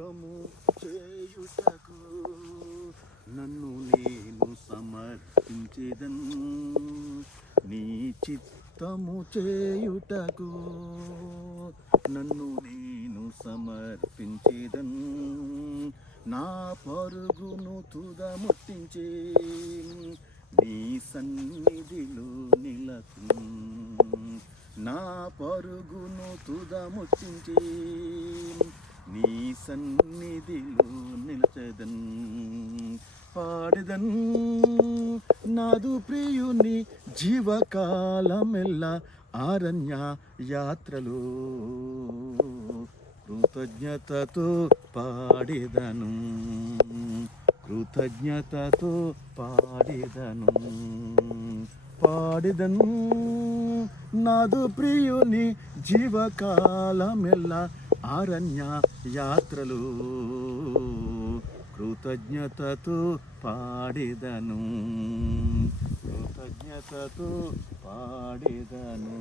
చిత్తము చేయుటకు నన్ను నేను సమర్పించేదన్. నీ చిత్తము చేయుటకు నన్ను నేను సమర్పించేదన్. నా పరుగును తుదముట్టించే నీ సన్నిధిలో నిలకు. నా పరుగును తుదముట్టించే సన్నిధిలో నిలచదన్. పాడదన్ నాదు ప్రియుని జీవకాలమెల్ల ఆరణ్య యాత్రలో. కృతజ్ఞతతో పాడేదను కృతజ్ఞతతో పాడేదను. పాడిదను నాదు ప్రియుని జీవకాలమెల్ల అరణ్య యాత్రలు కృతజ్ఞతతో పాడేదను కృతజ్ఞతతో పాడేదను